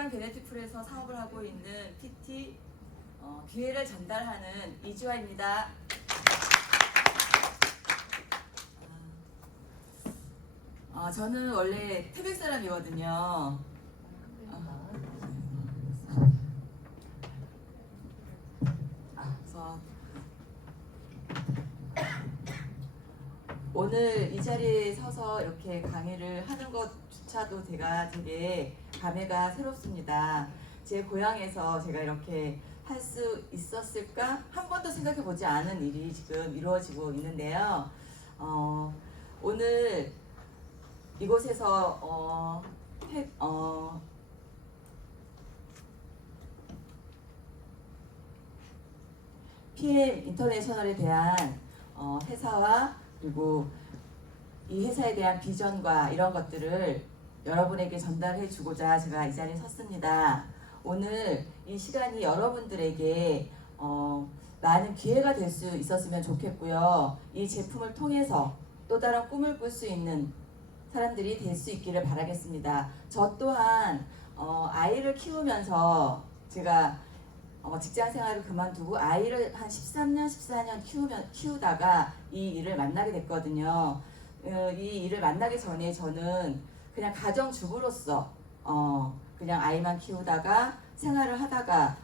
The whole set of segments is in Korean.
약간 베네피플에서 사업을 하고 있는 PT 기회를 전달하는 이주아입니다. 저는 원래 태백 사람이거든요. 그래서 오늘 이 자리에 서서 이렇게 강의를 하는 것조차도 제가 되게 감회가 새롭습니다. 제 고향에서 제가 이렇게 할 수 있었을까? 한 번도 생각해 보지 않은 일이 지금 이루어지고 있는데요. 오늘 이곳에서 PM 인터내셔널에 대한 회사와 그리고 이 회사에 대한 비전과 이런 것들을 여러분에게 전달해 주고자 제가 이 자리에 섰습니다. 오늘 이 시간이 여러분들에게 많은 기회가 될 수 있었으면 좋겠고요. 이 제품을 통해서 또 다른 꿈을 꿀 수 있는 사람들이 될 수 있기를 바라겠습니다. 저 또한 아이를 키우면서 제가 직장 생활을 그만두고 아이를 한 13년, 14년 키우다가 이 일을 만나게 됐거든요. 이 일을 만나기 전에 저는 그냥 가정주부로서 그냥 아이만 키우다가 생활을 하다가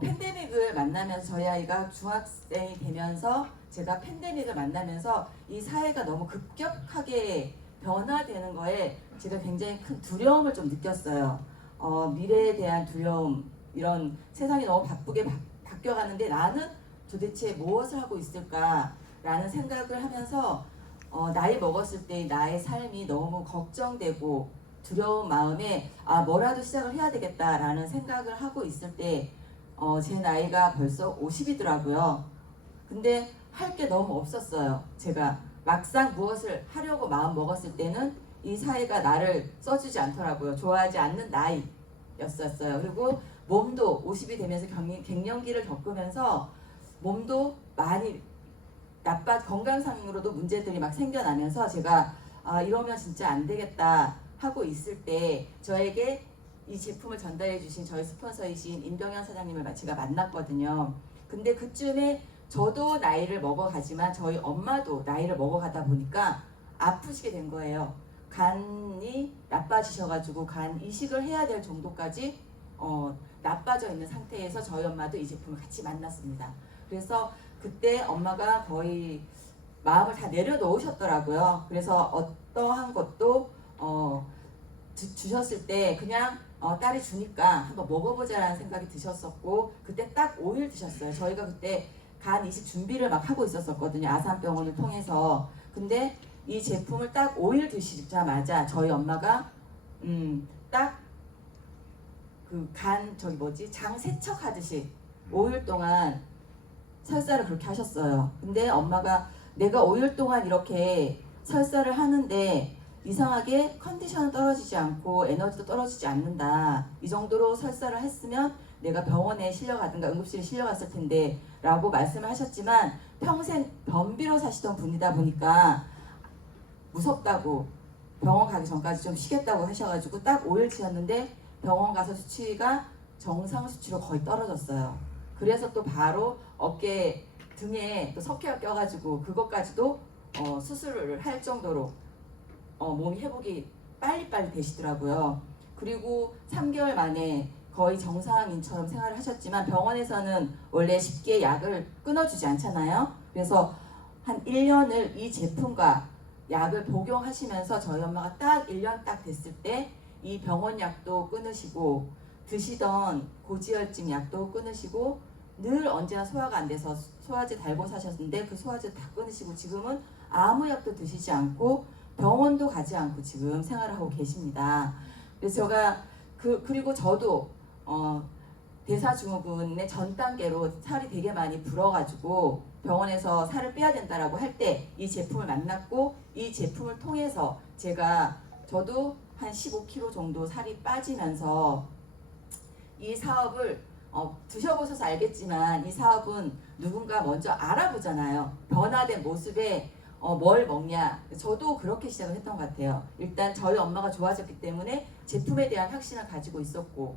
팬데믹을 만나면서 저희 아이가 중학생이 되면서 제가 팬데믹을 만나면서 이 사회가 너무 급격하게 변화되는 거에 제가 굉장히 큰 두려움을 좀 느꼈어요. 미래에 대한 두려움, 이런 세상이 너무 바쁘게 바뀌어가는데 나는 도대체 무엇을 하고 있을까라는 생각을 하면서 나이 먹었을 때 나의 삶이 너무 걱정되고 두려운 마음에 뭐라도 시작을 해야 되겠다라는 생각을 하고 있을 때 제 나이가 벌써 50이더라고요. 근데 할 게 너무 없었어요. 제가 막상 무엇을 하려고 마음 먹었을 때는 이 사회가 나를 써주지 않더라고요. 좋아하지 않는 나이였었어요. 그리고 몸도 50이 되면서 갱년기를 겪으면서 몸도 많이 건강상으로도 문제들이 막 생겨나면서 제가 이러면 진짜 안 되겠다 하고 있을 때 저에게 이 제품을 전달해 주신 저희 스폰서이신 임병현 사장님을 제가 만났거든요. 근데 그쯤에 저도 나이를 먹어가지만 저희 엄마도 나이를 먹어가다 보니까 아프시게 된 거예요. 간이 나빠지셔가지고 간 이식을 해야 될 정도까지 나빠져 있는 상태에서 저희 엄마도 이 제품을 같이 만났습니다. 그래서 그때 엄마가 거의 마음을 다 내려놓으셨더라고요. 그래서 어떠한 것도 주셨을 때 그냥 딸이 주니까 한번 먹어보자라는 생각이 드셨었고 그때 딱 5일 드셨어요. 저희가 그때 간 이식 준비를 막 하고 있었었거든요. 아산병원을 통해서. 근데 이 제품을 딱 5일 드시자마자 저희 엄마가 딱 그 장 세척하듯이 5일 동안 설사를 그렇게 하셨어요. 근데 엄마가 내가 5일 동안 이렇게 설사를 하는데 이상하게 컨디션은 떨어지지 않고 에너지도 떨어지지 않는다. 이 정도로 설사를 했으면 내가 병원에 실려가든가 응급실에 실려갔을 텐데 라고 말씀을 하셨지만 평생 변비로 사시던 분이다 보니까 무섭다고 병원 가기 전까지 좀 쉬겠다고 하셔가지고 딱 5일 지났는데 병원 가서 수치가 정상 수치로 거의 떨어졌어요. 그래서 또 바로 어깨 등에 또 석회가 껴가지고 그것까지도 수술을 할 정도로 몸이 회복이 빨리빨리 되시더라고요. 그리고 3개월 만에 거의 정상인처럼 생활을 하셨지만 병원에서는 원래 쉽게 약을 끊어주지 않잖아요. 그래서 한 1년을 이 제품과 약을 복용하시면서 저희 엄마가 딱 1년 딱 됐을 때 이 병원 약도 끊으시고 드시던 고지혈증 약도 끊으시고 늘 언제나 소화가 안 돼서 소화제 달고 사셨는데 그 소화제 다 끊으시고 지금은 아무 약도 드시지 않고 병원도 가지 않고 지금 생활을 하고 계십니다. 그래서 제가 그리고 저도 대사증후군의 전 단계로 살이 되게 많이 불어가지고 병원에서 살을 빼야 된다라고 할 때 이 제품을 만났고 이 제품을 통해서 저도 한 15kg 정도 살이 빠지면서 이 사업을 드셔보셔서 알겠지만 이 사업은 누군가 먼저 알아보잖아요. 변화된 모습에 뭘 먹냐. 저도 그렇게 시작을 했던 것 같아요. 일단 저희 엄마가 좋아졌기 때문에 제품에 대한 확신을 가지고 있었고,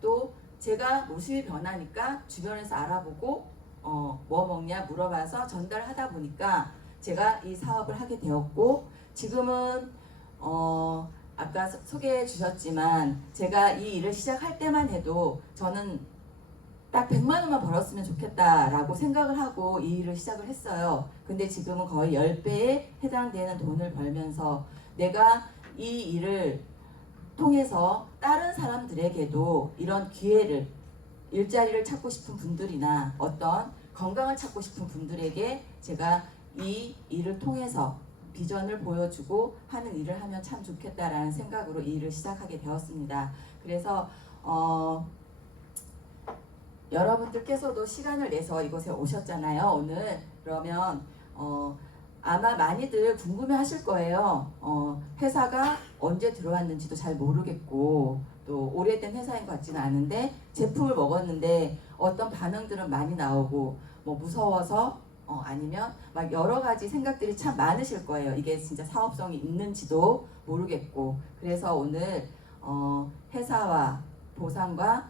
또 제가 모습이 변하니까 주변에서 알아보고 뭐 먹냐 물어봐서 전달하다 보니까 제가 이 사업을 하게 되었고, 지금은 아까 소개해 주셨지만 제가 이 일을 시작할 때만 해도 저는 딱 100만 원만 벌었으면 좋겠다라고 생각을 하고 이 일을 시작을 했어요. 근데 지금은 거의 10배에 해당되는 돈을 벌면서 내가 이 일을 통해서 다른 사람들에게도 이런 기회를, 일자리를 찾고 싶은 분들이나 어떤 건강을 찾고 싶은 분들에게 제가 이 일을 통해서 비전을 보여주고 하는 일을 하면 참 좋겠다라는 생각으로 이 일을 시작하게 되었습니다. 그래서 여러분들께서도 시간을 내서 이곳에 오셨잖아요. 오늘 그러면 아마 많이들 궁금해 하실 거예요. 회사가 언제 들어왔는지도 잘 모르겠고 또 오래된 회사인 것 같지는 않은데 제품을 먹었는데 어떤 반응들은 많이 나오고 뭐 무서워서 아니면 막 여러 가지 생각들이 참 많으실 거예요. 이게 진짜 사업성이 있는지도 모르겠고, 그래서 오늘 회사와 보상과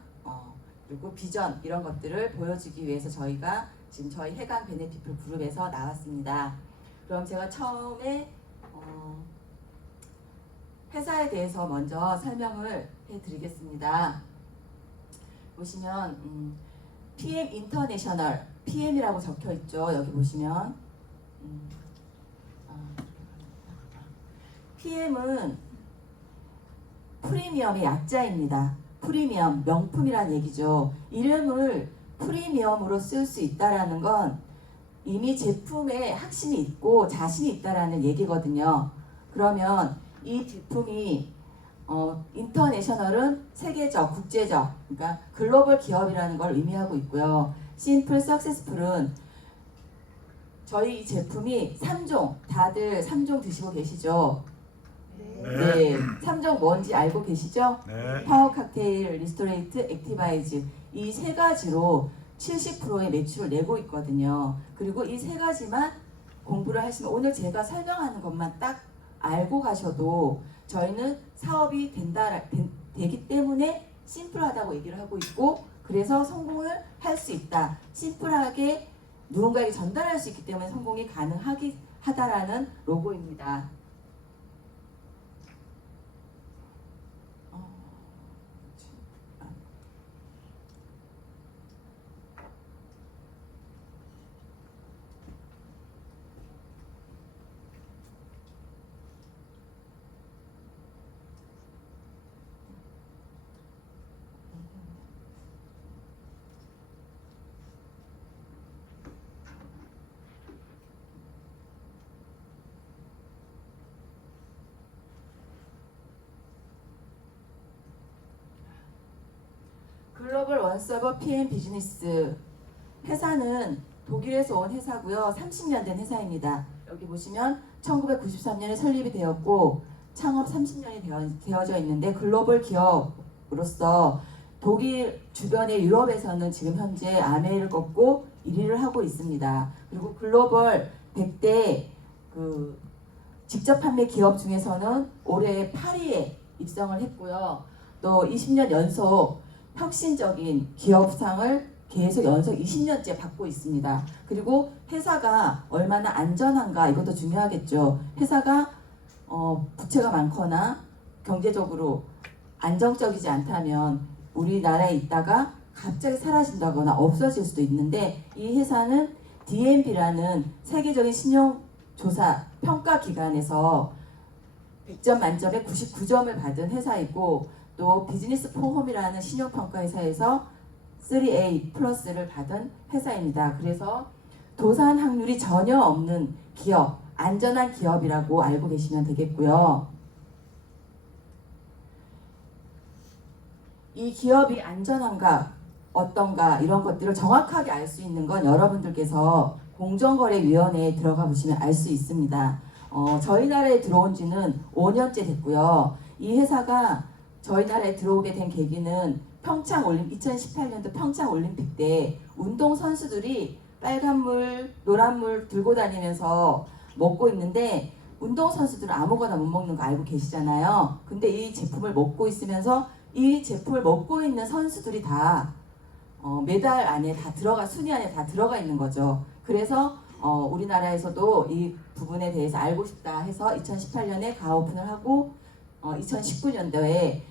그리고 비전 이런 것들을 보여주기 위해서 저희가 지금 저희 해강 베네피플 그룹에서 나왔습니다. 그럼 제가 처음에 회사에 대해서 먼저 설명을 해드리겠습니다. 보시면 PM 인터내셔널, PM이라고 적혀 있죠. 여기 보시면 PM은 프리미엄의 약자입니다. 프리미엄, 명품이란 얘기죠. 이름을 프리미엄으로 쓸 수 있다라는 건 이미 제품에 확신이 있고 자신이 있다라는 얘기거든요. 그러면 이 제품이 인터내셔널은 세계적, 국제적, 그러니까 글로벌 기업이라는 걸 의미하고 있고요. 심플, 석세스풀은 저희 이 제품이 3종, 다들 3종 드시고 계시죠? 네. 3종 뭔지 알고 계시죠? 네. 파워 칵테일, 리스토레이트, 액티바이즈 이 세 가지로 70%의 매출을 내고 있거든요. 그리고 이 세 가지만 공부를 하시면 오늘 제가 설명하는 것만 딱 알고 가셔도 저희는 사업이 되기 때문에 심플하다고 얘기를 하고 있고, 그래서 성공을 할 수 있다. 심플하게 누군가에게 전달할 수 있기 때문에 성공이 가능하다라는 로고입니다. 글로벌 원서버 PM 비즈니스 회사는 독일에서 온 회사고요. 30년 된 회사입니다. 여기 보시면 1993년에 설립이 되었고 창업 30년이 되어져 있는데 글로벌 기업으로서 독일 주변의 유럽에서는 지금 현재 아메이를 꺾고 1위를 하고 있습니다. 그리고 글로벌 100대 직접 판매 기업 중에서는 올해 8위에 입성을 했고요. 또 20년 연속 혁신적인 기업상을 계속 연속 20년째 받고 있습니다. 그리고 회사가 얼마나 안전한가 이것도 중요하겠죠. 회사가 부채가 많거나 경제적으로 안정적이지 않다면 우리나라에 있다가 갑자기 사라진다거나 없어질 수도 있는데, 이 회사는 DNB라는 세계적인 신용조사 평가기관에서 100점 만점에 99점을 받은 회사이고, 또 비즈니스 포럼이라는 신용평가 회사에서 3A 플러스를 받은 회사입니다. 그래서 도산 확률이 전혀 없는 기업, 안전한 기업이라고 알고 계시면 되겠고요. 이 기업이 안전한가 어떤가 이런 것들을 정확하게 알 수 있는 건 여러분들께서 공정거래위원회에 들어가 보시면 알 수 있습니다. 저희 나라에 들어온 지는 5년째 됐고요. 이 회사가 저희 나라에 들어오게 된 계기는 2018년도 평창올림픽 때 운동선수들이 빨간물, 노란물 들고 다니면서 먹고 있는데 운동선수들은 아무거나 못 먹는 거 알고 계시잖아요. 근데 이 제품을 먹고 있으면서 이 제품을 먹고 있는 선수들이 다 메달 안에 다 들어가, 순위 안에 다 들어가 있는 거죠. 그래서 우리나라에서도 이 부분에 대해서 알고 싶다 해서 2018년에 가오픈을 하고 2019년도에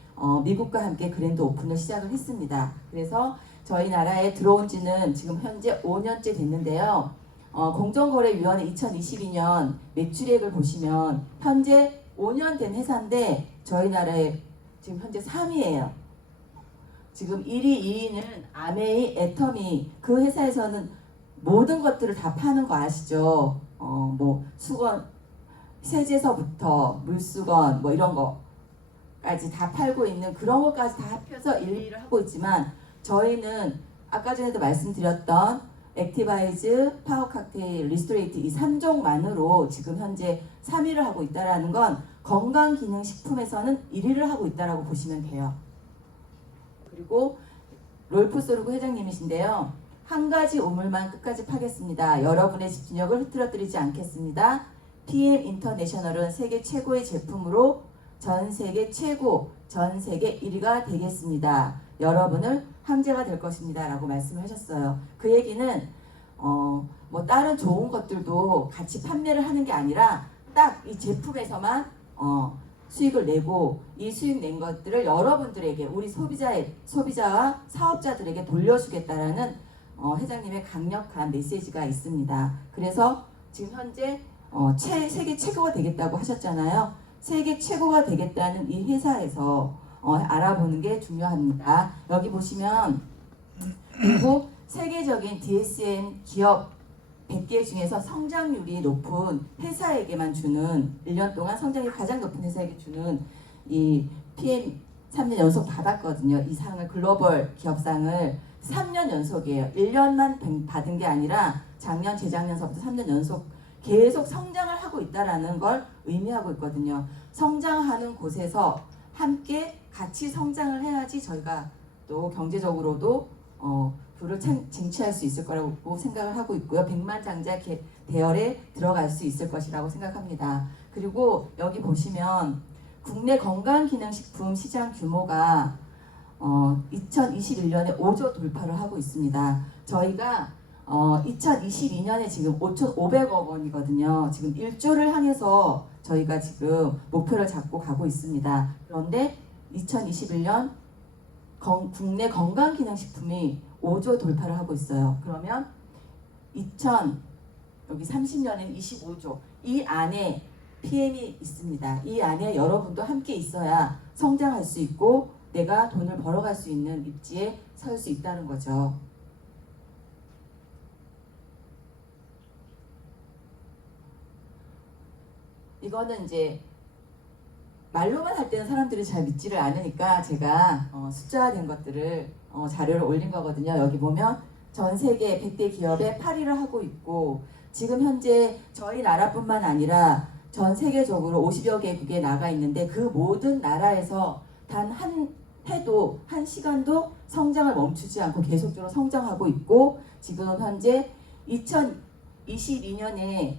미국과 함께 그랜드 오픈을 시작을 했습니다. 그래서 저희 나라에 들어온 지는 지금 현재 5년째 됐는데요. 공정거래위원회 2022년 매출액을 보시면 현재 5년 된 회사인데 저희 나라에 지금 현재 3위예요. 지금 1위, 2위는 아메이, 애터미. 그 회사에서는 모든 것들을 다 파는 거 아시죠? 뭐 수건, 세제서부터 물수건 뭐 이런 거까지 다 팔고 있는 그런 것까지 다 합해서 1, 2위를 하고 있지만 저희는 아까 전에도 말씀드렸던 액티바이즈, 파워칵테일, 리스토레이트 이 3종만으로 지금 현재 3위를 하고 있다는 건 건강기능식품에서는 1위를 하고 있다고 보시면 돼요. 그리고 롤프소르구 회장님이신데요. 한 가지 우물만 끝까지 파겠습니다. 여러분의 집중력을 흐트러뜨리지 않겠습니다. PM 인터내셔널은 세계 최고의 제품으로 전 세계 최고, 전 세계 1위가 되겠습니다. 여러분을 황제가 될 것입니다. 라고 말씀을 하셨어요. 그 얘기는 뭐 다른 좋은 것들도 같이 판매를 하는 게 아니라 딱 이 제품에서만 수익을 내고 이 수익 낸 것들을 여러분들에게 우리 소비자와 사업자들에게 돌려주겠다라는 회장님의 강력한 메시지가 있습니다. 그래서 지금 현재 세계 최고가 되겠다고 하셨잖아요. 세계 최고가 되겠다는 이 회사에서 알아보는 게 중요합니다. 여기 보시면 그리고 세계적인 DSM 기업 100개 중에서 성장률이 높은 회사에게만 주는 1년 동안 성장률이 가장 높은 회사에게 주는 이 PM 3년 연속 받았거든요. 이 상을 글로벌 기업상을 3년 연속이에요. 1년만 받은 게 아니라 작년, 재작년서부터 3년 연속 계속 성장을 하고 있다는 걸 의미하고 있거든요. 성장하는 곳에서 함께 같이 성장을 해야지 저희가 또 경제적으로도 부를 쟁취할 수 있을 거라고 생각을 하고 있고요. 백만장자 대열에 들어갈 수 있을 것이라고 생각합니다. 그리고 여기 보시면 국내 건강기능식품 시장 규모가 2021년에 5조 돌파를 하고 있습니다. 저희가 2022년에 지금 5,500억 원이거든요. 지금 1조를 향해서 저희가 지금 목표를 잡고 가고 있습니다. 그런데 2021년 국내 건강기능식품이 5조 돌파를 하고 있어요. 그러면 여기 30년에는 25조. 이 안에 PM이 있습니다. 이 안에 여러분도 함께 있어야 성장할 수 있고 내가 돈을 벌어갈 수 있는 입지에 설 수 있다는 거죠. 이거는 이제 말로만 할 때는 사람들이 잘 믿지를 않으니까 제가 숫자화된 것들을 자료를 올린 거거든요. 여기 보면 전 세계 100대 기업에 8위를 하고 있고 지금 현재 저희 나라뿐만 아니라 전 세계적으로 50여 개국에 나가 있는데 그 모든 나라에서 단 한 해도 한 시간도 성장을 멈추지 않고 계속적으로 성장하고 있고 지금 현재 2022년에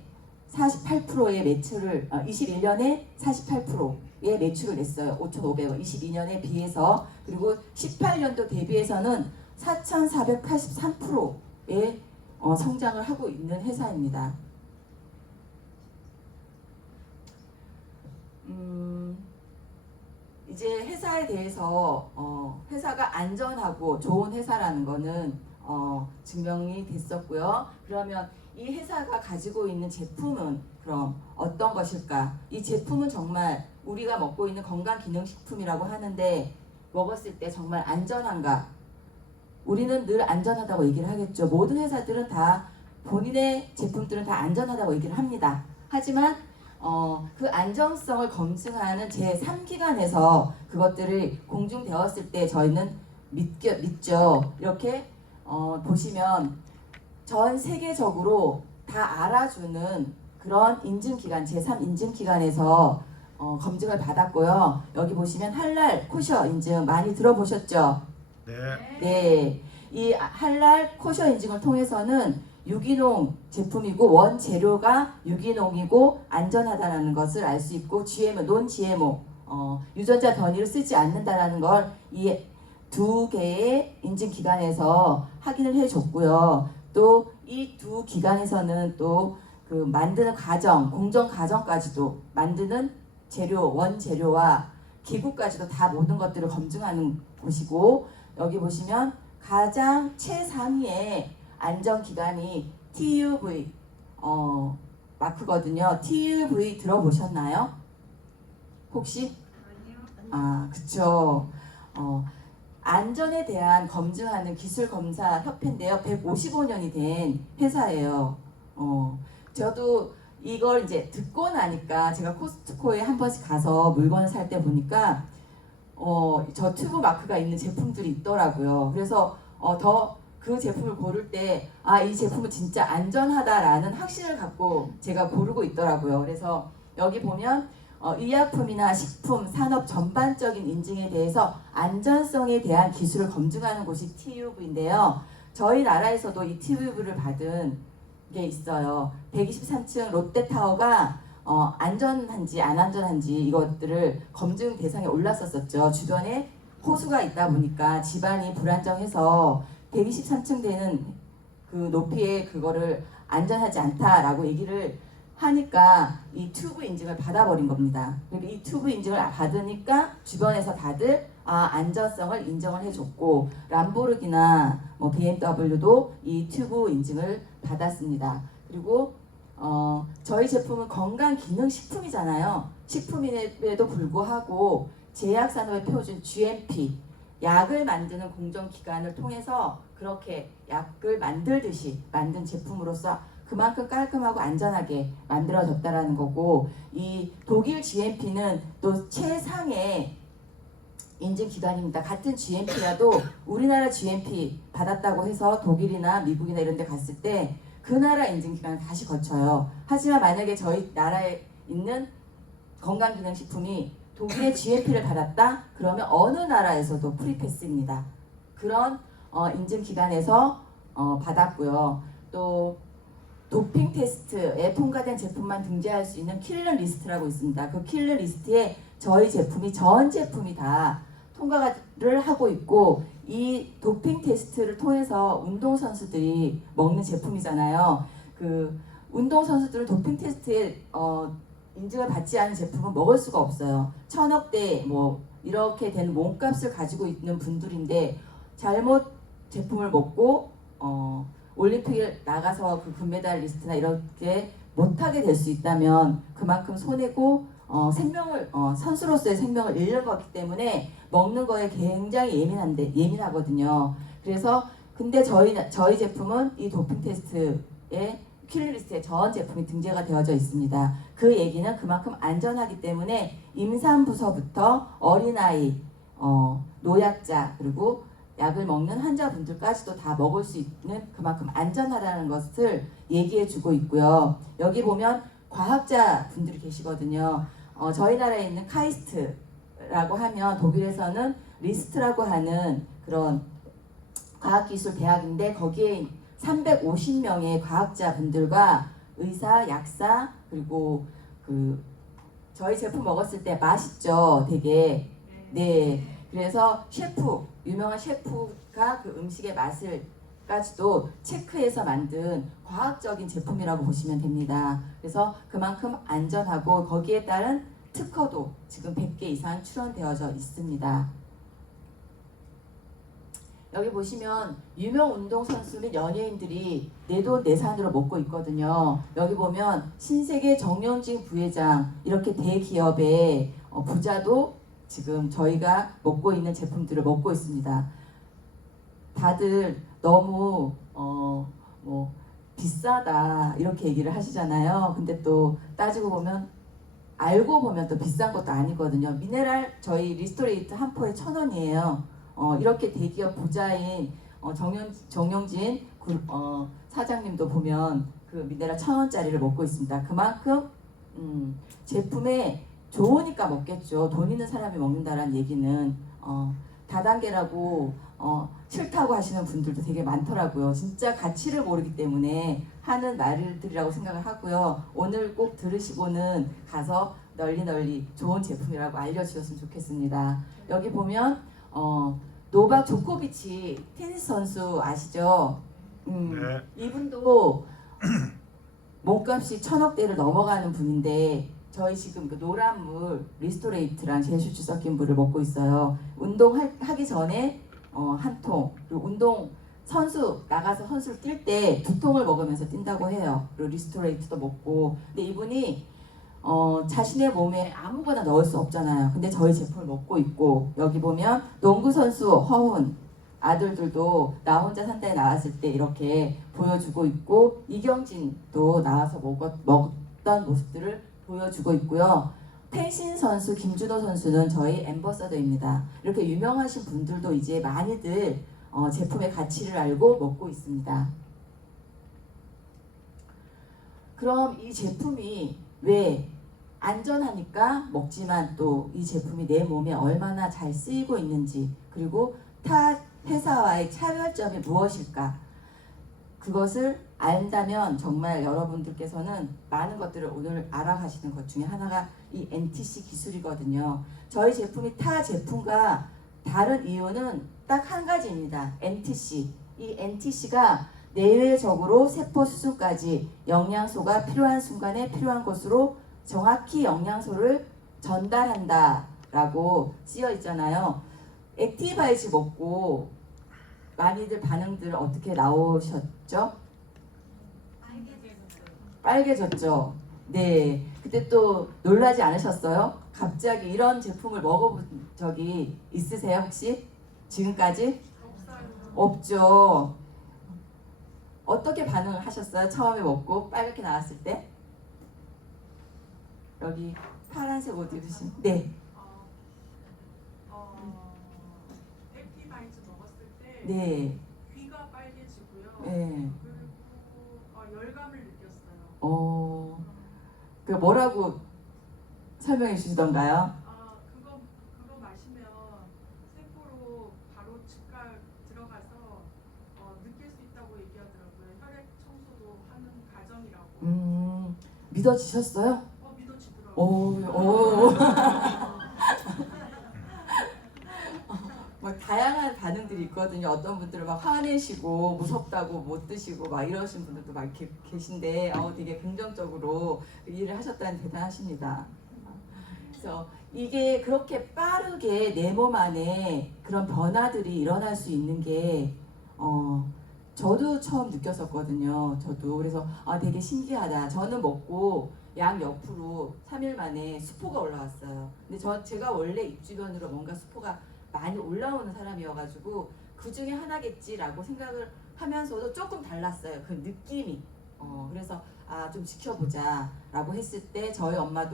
48%의 매출을 21년에 48%의 매출을 냈어요. 5,500원 22년에 비해서. 그리고 18년도 대비해서는 4,483%의 성장을 하고 있는 회사입니다. 이제 회사에 대해서 회사가 안전하고 좋은 회사라는 거는 증명이 됐었고요. 그러면 이 회사가 가지고 있는 제품은 그럼 어떤 것일까? 이 제품은 정말 우리가 먹고 있는 건강기능식품이라고 하는데 먹었을 때 정말 안전한가? 우리는 늘 안전하다고 얘기를 하겠죠. 모든 회사들은 다 본인의 제품들은 다 안전하다고 얘기를 합니다. 하지만 그 안정성을 검증하는 제3기관에서 그것들이 공중되었을 때 저희는 믿죠. 이렇게 보시면 전 세계적으로 다 알아주는 그런 인증기관, 제3인증기관에서 검증을 받았고요. 여기 보시면 할랄 코셔 인증 많이 들어보셨죠? 네. 네. 이 할랄 코셔 인증을 통해서는 유기농 제품이고 원재료가 유기농이고 안전하다는 것을 알 수 있고 GMO, 논 GMO 유전자 변이를 쓰지 않는다라는 걸 이 두 개의 인증 기관에서 확인을 해줬고요. 또 이 두 기관에서는 또 그 만드는 과정, 공정 과정까지도 만드는 재료, 원재료와 기구까지도 다 모든 것들을 검증하는 곳이고 여기 보시면 가장 최상위의 안전기관이 TUV 마크거든요. TUV 들어보셨나요? 혹시? 아, 그쵸. 안전에 대한 검증하는 기술검사협회인데요. 155년이 된 회사예요. 저도 이걸 이제 듣고 나니까 제가 코스트코에 한 번씩 가서 물건을 살 때 보니까 저 튜브 마크가 있는 제품들이 있더라고요. 그래서 더 그 제품을 고를 때 이 제품은 진짜 안전하다라는 확신을 갖고 제가 고르고 있더라고요. 그래서 여기 보면 의약품이나 식품, 산업 전반적인 인증에 대해서 안전성에 대한 기술을 검증하는 곳이 TUV인데요. 저희 나라에서도 이 TUV를 받은 게 있어요. 123층 롯데타워가 안전한지 안 안전한지 이것들을 검증 대상에 올랐었죠. 주변에 호수가 있다 보니까 집안이 불안정해서 123층 되는 그 높이에 그거를 안전하지 않다라고 얘기를 하니까 이 튜브 인증을 받아버린 겁니다. 그리고 이 튜브 인증을 받으니까 주변에서 다들 안전성을 인정을 해줬고 람보르기나 BMW도 이 튜브 인증을 받았습니다. 그리고 저희 제품은 건강기능식품이잖아요. 식품임에도 불구하고 제약산업의 표준 GMP 약을 만드는 공정기관을 통해서 그렇게 약을 만들듯이 만든 제품으로서 그만큼 깔끔하고 안전하게 만들어졌다라는 거고 이 독일 GMP는 또 최상의 인증기관입니다. 같은 GMP라도 우리나라 GMP 받았다고 해서 독일이나 미국이나 이런 데 갔을 때 그 나라 인증기관을 다시 거쳐요. 하지만 만약에 저희 나라에 있는 건강기능식품이 독일의 GMP를 받았다? 그러면 어느 나라에서도 프리패스입니다. 그런 인증기관에서 받았고요. 또 도핑 테스트에 통과된 제품만 등재할 수 있는 킬러 리스트라고 있습니다. 그 킬러 리스트에 저희 제품이 전 제품이 다 통과를 하고 있고 이 도핑 테스트를 통해서 운동선수들이 먹는 제품이잖아요. 그 운동선수들은 도핑 테스트에 인증을 받지 않은 제품은 먹을 수가 없어요. 천억대 이렇게 된 몸값을 가지고 있는 분들인데 잘못 제품을 먹고 올림픽에 나가서 그 금메달 리스트나 이렇게 못하게 될 수 있다면 그만큼 손해고 생명을 선수로서의 생명을 잃는 거기 때문에 먹는 거에 굉장히 예민하거든요. 그래서 근데 저희 제품은 이 도핑 테스트에 킬리스트에 전 제품이 등재가 되어져 있습니다. 그 얘기는 그만큼 안전하기 때문에 임산부서부터 어린아이, 노약자 그리고 약을 먹는 환자분들까지도 다 먹을 수 있는 그만큼 안전하다는 것을 얘기해 주고 있고요. 여기 보면 과학자 분들이 계시거든요. 저희 나라에 있는 카이스트라고 하면 독일에서는 리스트라고 하는 그런 과학기술 대학인데 거기에 350명의 과학자 분들과 의사, 약사 그리고 그 저희 제품 먹었을 때 맛있죠, 되게. 네. 그래서 유명한 셰프가 그 음식의 맛을까지도 체크해서 만든 과학적인 제품이라고 보시면 됩니다. 그래서 그만큼 안전하고 거기에 따른 특허도 지금 100개 이상 출원되어져 있습니다. 여기 보시면 유명 운동선수 및 연예인들이 내돈내산으로 먹고 있거든요. 여기 보면 신세계 정영진 부회장 이렇게 대기업의 부자도 지금 저희가 먹고 있는 제품들을 먹고 있습니다. 다들 너무 비싸다 이렇게 얘기를 하시잖아요. 근데 또 따지고 보면 알고 보면 또 비싼 것도 아니거든요. 미네랄 저희 리스토레이트 한 포에 1,000원이에요. 이렇게 대기업 부자인 정영진 사장님도 보면 그 미네랄 1,000원짜리를 먹고 있습니다. 그만큼 제품에 좋으니까 먹겠죠. 돈 있는 사람이 먹는다라는 얘기는 다단계라고 싫다고 하시는 분들도 되게 많더라고요. 진짜 가치를 모르기 때문에 하는 말들이라고 생각을 하고요. 오늘 꼭 들으시고는 가서 널리 좋은 제품이라고 알려주셨으면 좋겠습니다. 여기 보면 노박 조코비치 테니스 선수 아시죠? 네. 이분도 몸값이 1,000억대를 넘어가는 분인데 저희 지금 그 노란물 리스토레이트랑 제슈츠 섞인 물을 먹고 있어요. 운동하기 전에 한 통, 그리고 운동 선수 나가서 선수를 뛸 때 2통을 먹으면서 뛴다고 해요. 그리고 리스토레이트도 먹고. 근데 이분이 자신의 몸에 아무거나 넣을 수 없잖아요. 근데 저희 제품을 먹고 있고, 여기 보면 농구 선수 허훈 아들들도 나 혼자 산다에 나왔을 때 이렇게 보여주고 있고, 이경진도 나와서 먹던 모습들을 보여주고 있고요. 펜싱 선수 김준호 선수는 저희 앰버서더입니다. 이렇게 유명하신 분들도 이제 많이들 제품의 가치를 알고 먹고 있습니다. 그럼 이 제품이 왜 안전하니까 먹지만 또 이 제품이 내 몸에 얼마나 잘 쓰이고 있는지, 그리고 타 회사와의 차별점이 무엇일까, 그것을 안다면 정말 여러분들께서는 많은 것들을 오늘 알아가시는 것 중에 하나가 이 NTC 기술이거든요. 저희 제품이 타 제품과 다른 이유는 딱 한 가지입니다. NTC. 이 NTC가 내외적으로 세포 수순까지 영양소가 필요한 순간에 필요한 곳으로 정확히 영양소를 전달한다 라고 쓰여 있잖아요. 액티바이즈 먹고 많이들 반응들 어떻게 나오셨죠? 빨개졌죠. 네. 그때 또 놀라지 않으셨어요? 갑자기 이런 제품을 먹어본 적이 있으세요 혹시? 지금까지? 없죠. 어떻게 반응을 하셨어요? 처음에 먹고 빨갛게 나왔을 때? 여기 파란색 옷 입으신. 네. 액티바이즈 먹었을 때 네. 귀가 빨개지고요. 네. 그리고 열감을 느꼈어요. 그 뭐라고 설명해 주시던가요? 그거 마시면 세포로 바로 즉각 들어가서 느낄 수 있다고 얘기하더라고요. 혈액 청소도 하는 과정이라고. 믿어지셨어요? 믿어지더라고요. 막 다양한 반응들이 있거든요. 어떤 분들은 막 화내시고 무섭다고 못 드시고 막 이러신 분들도 막 계신데 되게 긍정적으로 일을 하셨다니 대단하십니다. 그래서 이게 그렇게 빠르게 내 몸 안에 그런 변화들이 일어날 수 있는 게 저도 처음 느꼈었거든요. 저도 그래서 되게 신기하다. 저는 먹고 양 옆으로 3일 만에 수포가 올라왔어요. 근데 제가 원래 입 주변으로 뭔가 수포가 많이 올라오는 사람이어가지고 그 중에 하나겠지라고 생각을 하면서도 조금 달랐어요. 그 느낌이. 그래서 좀 지켜보자 라고 했을 때 저희 엄마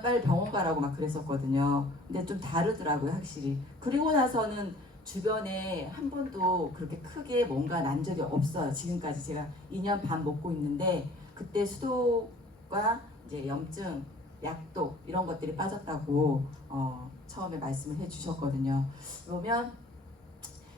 빨리 병원 가라고 막 그랬었거든요. 근데 좀 다르더라고요 확실히. 그리고 나서는 주변에 한 번도 그렇게 크게 뭔가 난 적이 없어요. 지금까지 제가 2년 반 먹고 있는데, 그때 수도과 이제 염증, 약도 이런 것들이 빠졌다고 처음에 말씀을 해주셨거든요. 그러면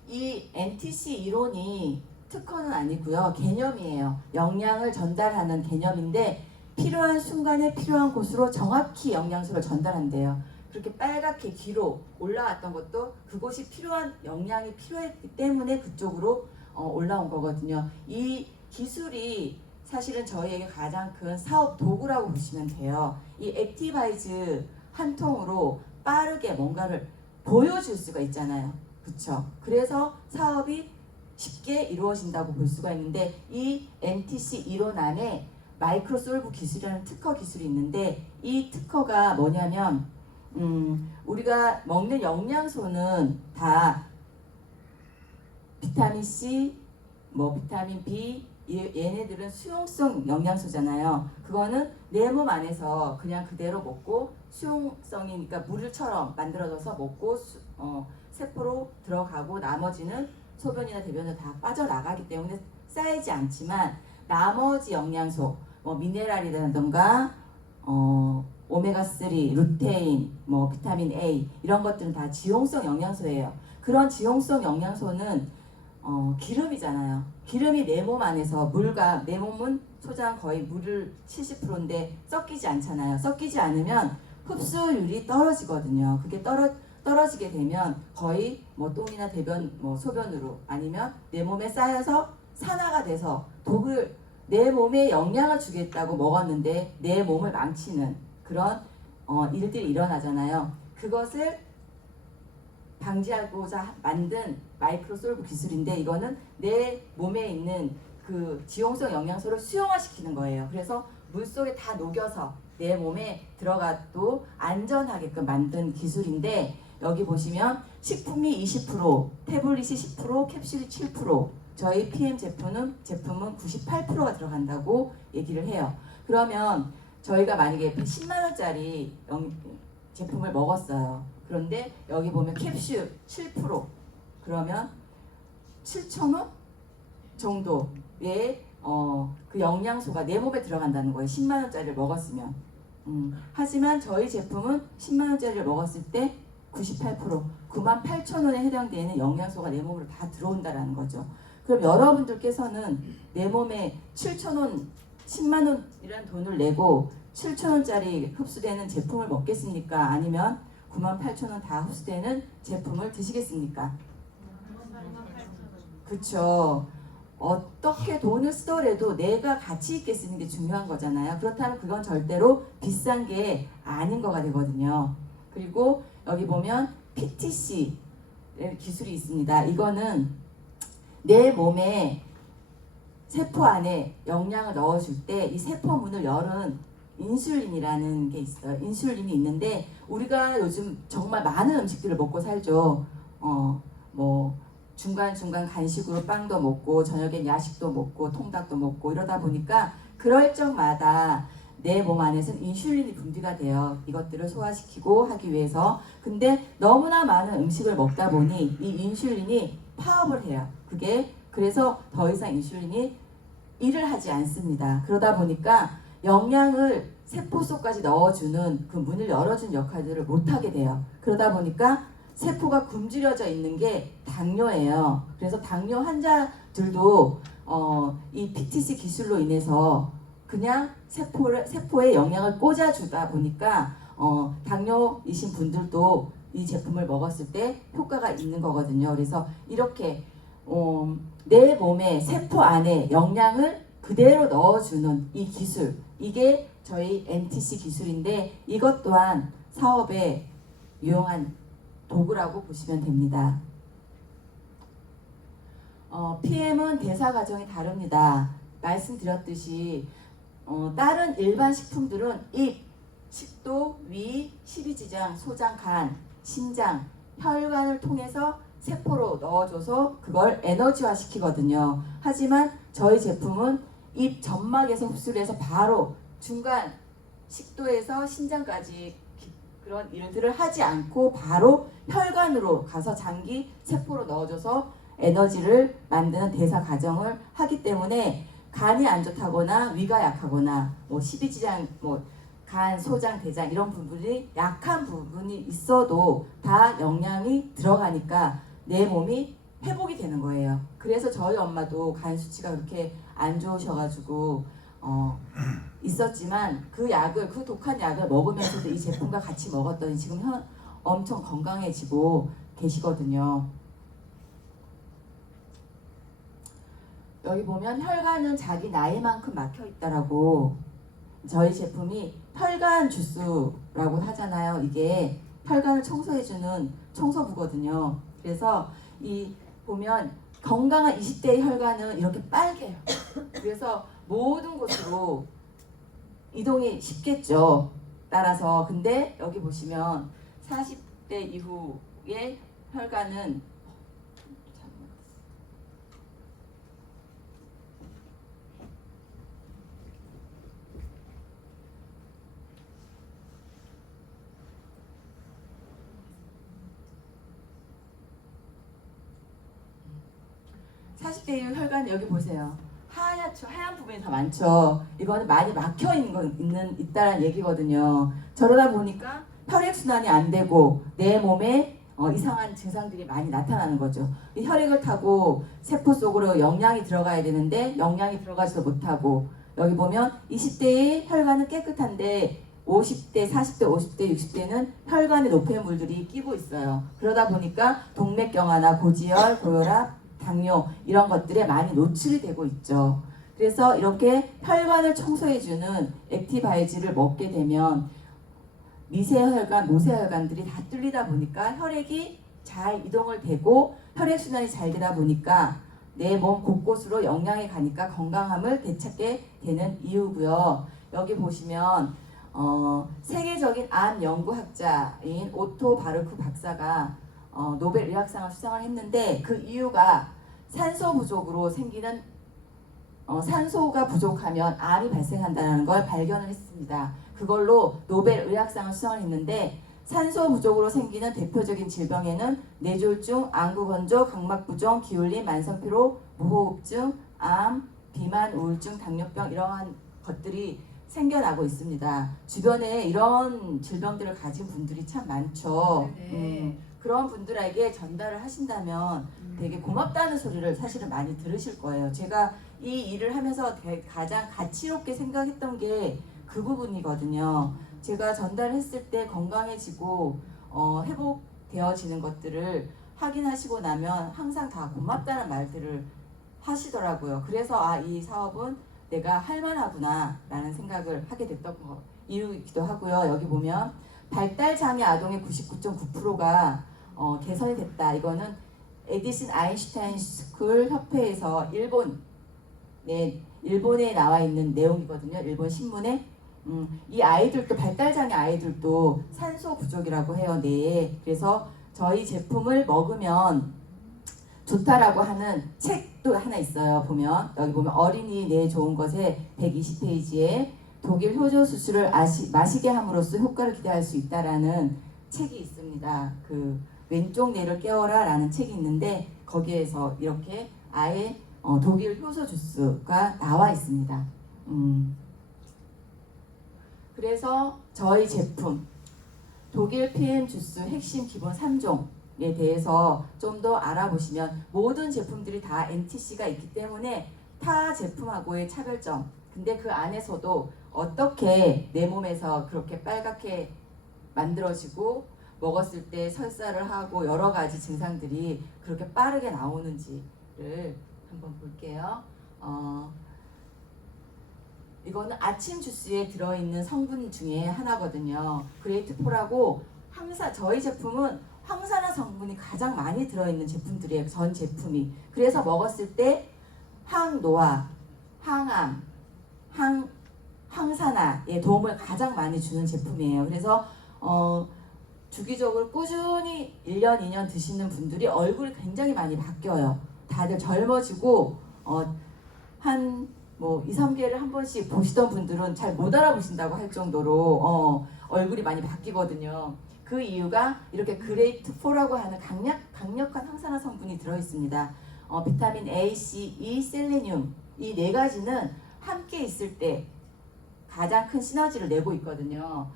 이 NTC 이론이 특허는 아니고요. 개념이에요. 영양을 전달하는 개념인데 필요한 순간에 필요한 곳으로 정확히 영양소를 전달한대요. 그렇게 빨갛게 뒤로 올라왔던 것도 그곳이 필요한 영양이 필요했기 때문에 그쪽으로 올라온 거거든요. 이 기술이 사실은 저희에게 가장 큰 사업 도구라고 보시면 돼요. 이 액티바이즈 한 통으로 빠르게 뭔가를 보여줄 수가 있잖아요. 그렇죠? 그래서 사업이 쉽게 이루어진다고 볼 수가 있는데, 이 NTC 이론 안에 마이크로솔브 기술이라는 특허 기술이 있는데, 이 특허가 뭐냐면 우리가 먹는 영양소는 다 비타민 C, 비타민 B, 얘네들은 수용성 영양소잖아요. 그거는 내 몸 안에서 그냥 그대로 먹고 수용성이니까 물처럼 만들어져서 먹고 세포로 들어가고 나머지는 소변이나 대변으로 다 빠져나가기 때문에 쌓이지 않지만, 나머지 영양소 미네랄이라던가 오메가3, 루테인, 비타민 A 이런 것들은 다 지용성 영양소예요. 그런 지용성 영양소는 기름이잖아요. 기름이 내 몸 안에서 물과 내 몸은 소장 거의 물을 70%인데 섞이지 않잖아요. 섞이지 않으면 흡수율이 떨어지거든요. 그게 떨어지게 되면 거의 뭐 똥이나 대변, 뭐 소변으로 아니면 내 몸에 쌓여서 산화가 돼서 독을 내 몸에 영양을 주겠다고 먹었는데 내 몸을 망치는 그런 일들이 일어나잖아요. 그것을 방지하고자 만든 마이크로솔브 기술인데 이거는 내 몸에 있는 그 지용성 영양소를 수용화시키는 거예요. 그래서 물속에 다 녹여서 내 몸에 들어가도 안전하게끔 만든 기술인데 여기 보시면 식품이 20%, 태블릿이 10%, 캡슐이 7%, 저희 PM 제품은 98%가 들어간다고 얘기를 해요. 그러면 저희가 만약에 10만 원짜리 제품을 먹었어요. 그런데 여기 보면 캡슐 7%, 그러면 7,000원 정도의 그 영양소가 내 몸에 들어간다는 거예요. 10만 원짜리를 먹었으면. 하지만 저희 제품은 10만 원짜리를 먹었을 때 98%, 98,000원에 해당되는 영양소가 내 몸으로 다 들어온다라는 거죠. 그럼 여러분들께서는 내 몸에 7,000원, 10만 원이라는 돈을 내고 7,000원짜리 흡수되는 제품을 먹겠습니까? 아니면 98,000원 다 흡수되는 제품을 드시겠습니까? 그쵸. 어떻게 돈을 쓰더라도 내가 가치 있게 쓰는 게 중요한 거잖아요. 그렇다면 그건 절대로 비싼 게 아닌 거가 되거든요. 그리고 여기 보면 PTC 기술이 있습니다. 이거는 내 몸에 세포 안에 영양을 넣어줄 때 이 세포 문을 열은 인슐린이라는 게 있어요. 인슐린이 있는데 우리가 요즘 정말 많은 음식들을 먹고 살죠. 뭐 중간중간 간식으로 빵도 먹고 저녁엔 야식도 먹고 통닭도 먹고 이러다 보니까 그럴 적마다 내 몸 안에서는 인슐린이 분비가 돼요. 이것들을 소화시키고 하기 위해서. 근데 너무나 많은 음식을 먹다 보니 이 인슐린이 파업을 해요. 그게 그래서 더 이상 인슐린이 일을 하지 않습니다. 그러다 보니까 영양을 세포 속까지 넣어주는 그 문을 열어준 역할들을 못하게 돼요. 그러다 보니까 세포가 굶주려져 있는 게 당뇨예요. 그래서 당뇨 환자들도 이 PTC 기술로 인해서 그냥 세포에 영양을 꽂아주다 보니까 당뇨이신 분들도 이 제품을 먹었을 때 효과가 있는 거거든요. 그래서 이렇게 내 몸에 세포 안에 영양을 그대로 넣어주는 이 기술, 이게 저희 NTC 기술인데 이것 또한 사업에 유용한 도구라고 보시면 됩니다. PM은 대사 과정이 다릅니다. 말씀드렸듯이 다른 일반 식품들은 입, 식도, 위, 십이지장, 소장, 간, 심장, 혈관을 통해서 세포로 넣어줘서 그걸 에너지화 시키거든요. 하지만 저희 제품은 입 점막에서 흡수를 해서 바로 중간 식도에서 심장까지 그런 일들을 하지 않고 바로 혈관으로 가서 장기 세포로 넣어줘서 에너지를 만드는 대사 과정을 하기 때문에 간이 안 좋다거나 위가 약하거나 뭐 십이지장, 뭐 간, 소장, 대장 이런 부분이 약한 부분이 있어도 다 영양이 들어가니까 내 몸이 회복이 되는 거예요. 그래서 저희 엄마도 간 수치가 그렇게 안 좋으셔가지고 있었지만 그 약을, 그 독한 약을 먹으면서도 이 제품과 같이 먹었더니 지금 엄청 건강해지고 계시거든요. 여기 보면 혈관은 자기 나이만큼 막혀 있다라고, 저희 제품이 혈관 주스라고 하잖아요. 이게 혈관을 청소해주는 청소부거든요. 그래서 이 보면 건강한 20대의 혈관은 이렇게 빨개요. 그래서 모든 곳으로 이동이 쉽겠죠. 따라서 근데 여기 보시면 40대 이후의 혈관은 40대 이후 혈관 여기 보세요. 하얀 부분이 더 많죠. 이거는 많이 막혀 있다는 얘기거든요. 저러다 보니까 혈액순환이 안 되고 내 몸에 이상한 증상들이 많이 나타나는 거죠. 이 혈액을 타고 세포 속으로 영양이 들어가야 되는데 영양이 들어가지도 못하고, 여기 보면 20대의 혈관은 깨끗한데 50대, 40대, 50대, 60대는 혈관에 노폐물들이 끼고 있어요. 그러다 보니까 동맥경화나 고지혈, 고혈압, 당뇨 이런 것들에 많이 노출이 되고 있죠. 그래서 이렇게 혈관을 청소해주는 액티바이즈를 먹게 되면 미세혈관, 모세혈관들이 다 뚫리다 보니까 혈액이 잘 이동을 되고 혈액순환이 잘 되다 보니까 내 몸 곳곳으로 영양이 가니까 건강함을 되찾게 되는 이유고요. 여기 보시면 세계적인 암 연구학자인 오토 바르크 박사가 노벨 의학상을 수상을 했는데, 그 이유가 산소 부족으로 생기는 산소가 부족하면 암이 발생한다는 걸 발견을 했습니다. 그걸로 노벨 의학상을 수상을 했는데, 산소 부족으로 생기는 대표적인 질병에는 뇌졸중, 안구건조, 각막부종, 기울림, 만성피로, 무호흡증, 암, 비만, 우울증, 당뇨병 이러한 것들이 생겨나고 있습니다. 주변에 이런 질병들을 가진 분들이 참 많죠. 그런 분들에게 전달을 하신다면 되게 고맙다는 소리를 사실은 많이 들으실 거예요. 제가 이 일을 하면서 가장 가치롭게 생각했던 게 그 부분이거든요. 제가 전달했을 때 건강해지고 회복되어지는 것들을 확인하시고 나면 항상 다 고맙다는 말들을 하시더라고요. 그래서 이 사업은 내가 할만하구나 라는 생각을 하게 됐던 이유이기도 하고요. 여기 보면 발달장애 아동의 99.9%가 개선이 됐다. 이거는 에디슨 아인슈타인 스쿨 협회에서 일본에 나와 있는 내용이거든요. 일본 신문에. 이 아이들도, 발달장애 아이들도 산소 부족이라고 해요. 네. 그래서 저희 제품을 먹으면 좋다라고 하는 책도 하나 있어요. 보면 여기 보면 어린이 뇌 좋은 것에 120페이지에 독일 효조 수술을 마시게 함으로써 효과를 기대할 수 있다라는 책이 있습니다. 그 왼쪽 뇌를 깨워라 라는 책이 있는데, 거기에서 이렇게 아예 독일 효소 주스가 나와 있습니다. 그래서 저희 제품 독일 PM 주스 핵심 기본 3종에 대해서 좀 더 알아보시면 모든 제품들이 다 NTC가 있기 때문에 타 제품하고의 차별점, 근데 그 안에서도 어떻게 내 몸에서 그렇게 빨갛게 만들어지고 먹었을 때 설사를 하고 여러 가지 증상들이 그렇게 빠르게 나오는지를 한번 볼게요. 이거는 아침 주스에 들어있는 성분 중에 하나거든요. 그레이트4라고 저희 제품은 황산화 성분이 가장 많이 들어있는 제품들이에요. 전 제품이. 그래서 먹었을 때 항노화, 항암, 항산화에 도움을 가장 많이 주는 제품이에요. 그래서 주기적으로 꾸준히 1년, 2년 드시는 분들이 얼굴이 굉장히 많이 바뀌어요. 다들 젊어지고 한 2, 3개월에 한 번씩 보시던 분들은 잘 못 알아보신다고 할 정도로 얼굴이 많이 바뀌거든요. 그 이유가 이렇게 그레이트4라고 하는 강력한 항산화 성분이 들어있습니다. 비타민 A, C, E, 셀레늄 이 네 가지는 함께 있을 때 가장 큰 시너지를 내고 있거든요.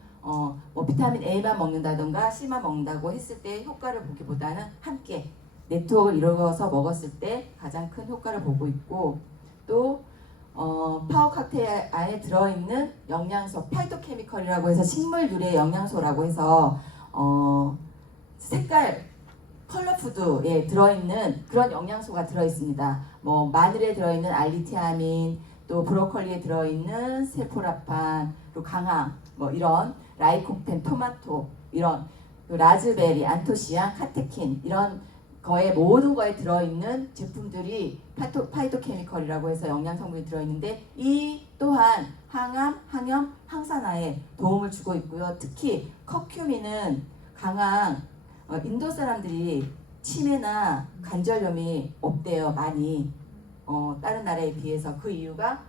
비타민 A만 먹는다던가 C만 먹는다고 했을 때 효과를 보기보다는 함께 네트워크를 이루어서 먹었을 때 가장 큰 효과를 보고 있고, 또 파워 칵테일 안에 들어있는 영양소 파이토케미컬이라고 해서 식물 유래 영양소라고 해서 색깔 컬러푸드에 들어있는 그런 영양소가 들어있습니다. 마늘에 들어있는 알리티아민, 또 브로콜리에 들어있는 세포라판, 또 강황, 이런 라이코펜, 토마토, 이런 라즈베리, 안토시안, 카테킨 이런 거에 모든 거에 들어있는 제품들이 파이토케미컬이라고 해서 영양성분이 들어있는데, 이 또한 항암, 항염, 항산화에 도움을 주고 있고요. 특히 커큐민은 인도 사람들이 치매나 관절염이 없대요. 많이 다른 나라에 비해서. 그 이유가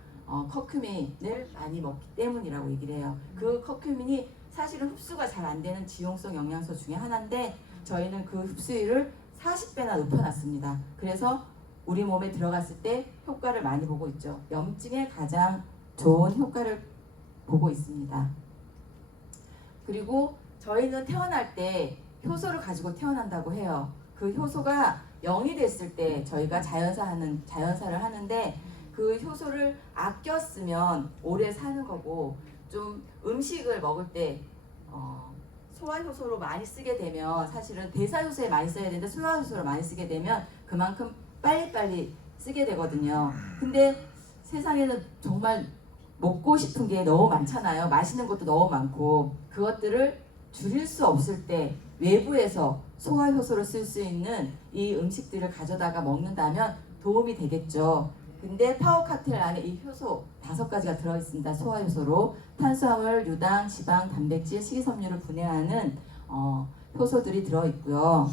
커큐민을 많이 먹기 때문이라고 얘기를 해요. 그 커큐민이 사실은 흡수가 잘 안 되는 지용성 영양소 중에 하나인데, 저희는 그 흡수율을 40배나 높여놨습니다. 그래서 우리 몸에 들어갔을 때 효과를 많이 보고 있죠. 염증에 가장 좋은 효과를 보고 있습니다. 그리고 저희는 태어날 때 효소를 가지고 태어난다고 해요. 그 효소가 0이 됐을 때 저희가 자연사를 하는데 그 효소를 아껴 쓰면 오래 사는 거고, 좀 음식을 먹을 때 소화효소로 많이 쓰게 되면, 사실은 대사효소에 많이 써야 되는데 소화효소를 많이 쓰게 되면 그만큼 빨리빨리 쓰게 되거든요. 근데 세상에는 정말 먹고 싶은 게 너무 많잖아요. 맛있는 것도 너무 많고, 그것들을 줄일 수 없을 때 외부에서 소화효소를 쓸 수 있는 이 음식들을 가져다가 먹는다면 도움이 되겠죠. 근데 파워 칵테일 안에 이 효소 5가지가 들어있습니다. 소화효소로 탄수화물, 유당, 지방, 단백질, 식이섬유를 분해하는 효소들이 들어있고요.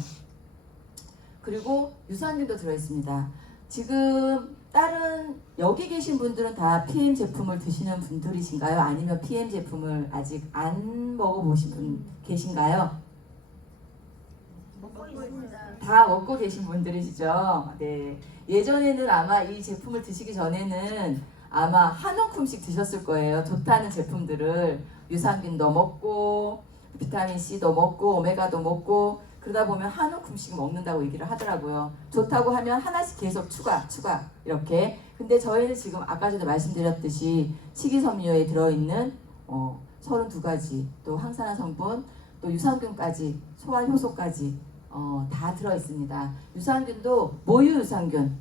그리고 유산균도 들어있습니다. 지금 다른 여기 계신 분들은 다 PM 제품을 드시는 분들이신가요? 아니면 PM 제품을 아직 안 먹어보신 분 계신가요? 먹고 있습니다. 다 먹고 계신 분들이시죠? 네. 예전에는 아마 이 제품을 드시기 전에는 아마 한 움큼씩 드셨을 거예요. 좋다는 제품들을 유산균도 먹고 비타민C도 먹고 오메가도 먹고, 그러다 보면 한 움큼씩 먹는다고 얘기를 하더라고요. 좋다고 하면 하나씩 계속 추가 이렇게. 근데 저희는 지금 아까 전에 말씀드렸듯이 식이섬유에 들어있는 32가지, 또 항산화 성분, 또 유산균까지, 소화효소까지 다 들어있습니다. 유산균도 모유 유산균,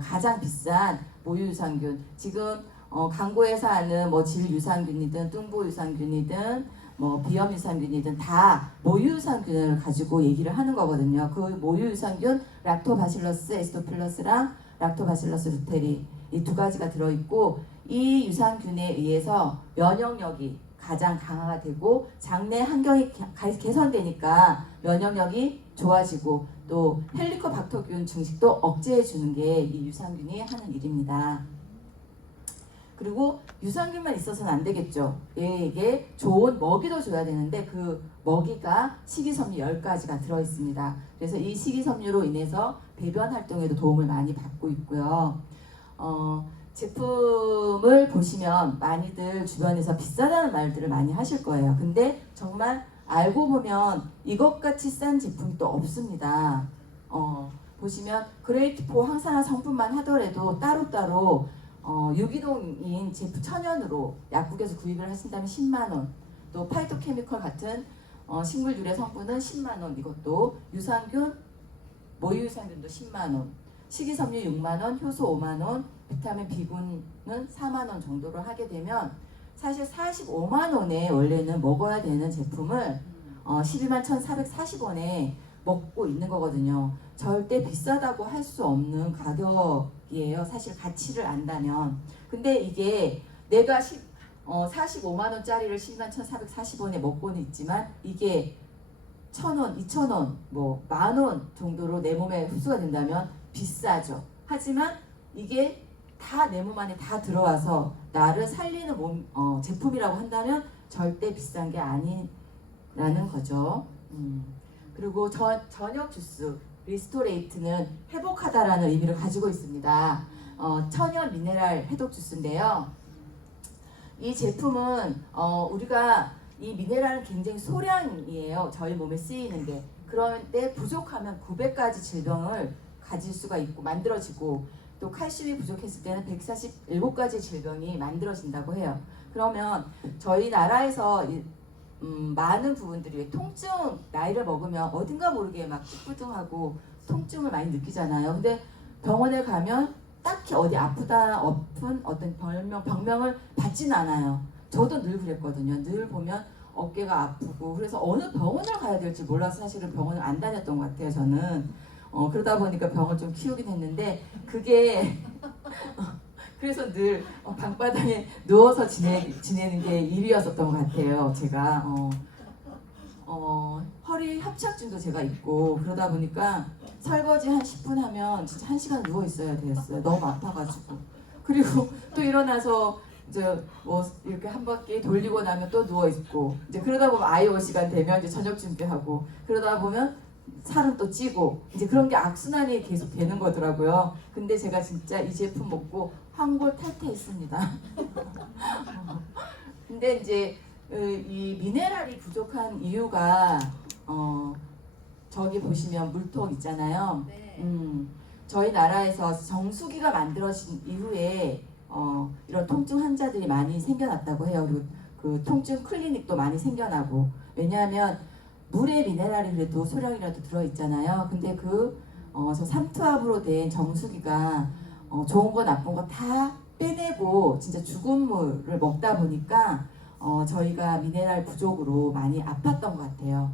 가장 비싼 모유 유산균, 지금 광고에서 하는 뭐 질 유산균이든 뚱보 유산균이든 뭐 비염 유산균이든 다 모유 유산균을 가지고 얘기를 하는 거거든요. 그 모유 유산균 락토바실러스 에스토필러스랑 락토바실러스 루테리, 이 2가지가 들어있고, 이 유산균에 의해서 면역력이 가장 강화가 되고 장내 환경이 개선되니까 면역력이 좋아지고, 또 헬리코박터균 증식도 억제해 주는 게 이 유산균이 하는 일입니다. 그리고 유산균만 있어서는 안 되겠죠. 얘에게 좋은 먹이도 줘야 되는데 그 먹이가 식이섬유 10가지가 들어있습니다. 그래서 이 식이섬유로 인해서 배변 활동에도 도움을 많이 받고 있고요. 제품을 보시면 많이들 주변에서 비싸다는 말들을 많이 하실 거예요. 근데 정말 알고 보면 이것같이 싼 제품이 또 없습니다. 보시면 그레이트4 항산화 성분만 하더라도 따로따로 유기농인 제품 천연으로 약국에서 구입을 하신다면 10만원, 또 파이토케미컬 같은 식물 유래 성분은 10만원, 이것도 유산균, 모유 유산균도 10만원, 식이섬유 6만원, 효소 5만원, 비타민 B군은 4만원 정도로 하게 되면 사실 45만원에 원래는 먹어야 되는 제품을 12만 1,440원에 먹고 있는 거거든요. 절대 비싸다고 할 수 없는 가격이에요. 사실 가치를 안다면. 근데 이게 내가 45만원짜리를 12만 1,440원에 먹고는 있지만 이게 1,000원, 2,000원, 뭐 만원 정도로 내 몸에 흡수가 된다면 비싸죠. 하지만 이게 다 내 몸 안에 다 들어와서 나를 살리는 제품이라고 한다면 절대 비싼 게 아니라는 거죠. 그리고 저녁 주스 리스토레이트는 회복하다라는 의미를 가지고 있습니다. 천연 미네랄 해독 주스인데요. 이 제품은 우리가 이 미네랄은 굉장히 소량이에요. 저희 몸에 쓰이는 게. 그런데 부족하면 900가지 질병을 가질 수가 있고 만들어지고, 또 칼슘이 부족했을 때는 147가지 질병이 만들어진다고 해요. 그러면 저희 나라에서 많은 부분들이 통증, 나이를 먹으면 어딘가 모르게 막 찌뿌둥하고 통증을 많이 느끼잖아요. 근데 병원에 가면 딱히 어디 아프다, 어떤 병명을 받지는 않아요. 저도 늘 그랬거든요. 늘 보면 어깨가 아프고, 그래서 어느 병원을 가야 될지 몰라서 사실은 병원을 안 다녔던 것 같아요. 저는 그러다 보니까 병을 좀 키우긴 했는데, 그게 그래서 늘 방바닥에 누워서 지내는 게 일이었었던 것 같아요. 제가 허리 협착증도 제가 있고, 그러다 보니까 설거지 한 10분 하면 진짜 1시간 누워 있어야 되었어요. 너무 아파가지고. 그리고 또 일어나서 이제 뭐 이렇게 한 바퀴 돌리고 나면 또 누워 있고, 이제 그러다 보면 아이 올 시간 되면 이제 저녁 준비하고, 그러다 보면 살은 또 찌고, 이제 그런 게 악순환이 계속 되는 거더라고요. 근데 제가 진짜 이 제품 먹고 환골탈태했습니다. 근데 이제 이 미네랄이 부족한 이유가 저기 보시면 물통 있잖아요. 네. 저희 나라에서 정수기가 만들어진 이후에 이런 통증 환자들이 많이 생겨났다고 해요. 그리고 그 통증 클리닉도 많이 생겨나고, 왜냐하면 물에 미네랄이 그래도 소량이라도 들어있잖아요. 근데 저 삼투압으로 된 정수기가 좋은 거 나쁜 거 다 빼내고 진짜 죽은 물을 먹다 보니까 저희가 미네랄 부족으로 많이 아팠던 것 같아요.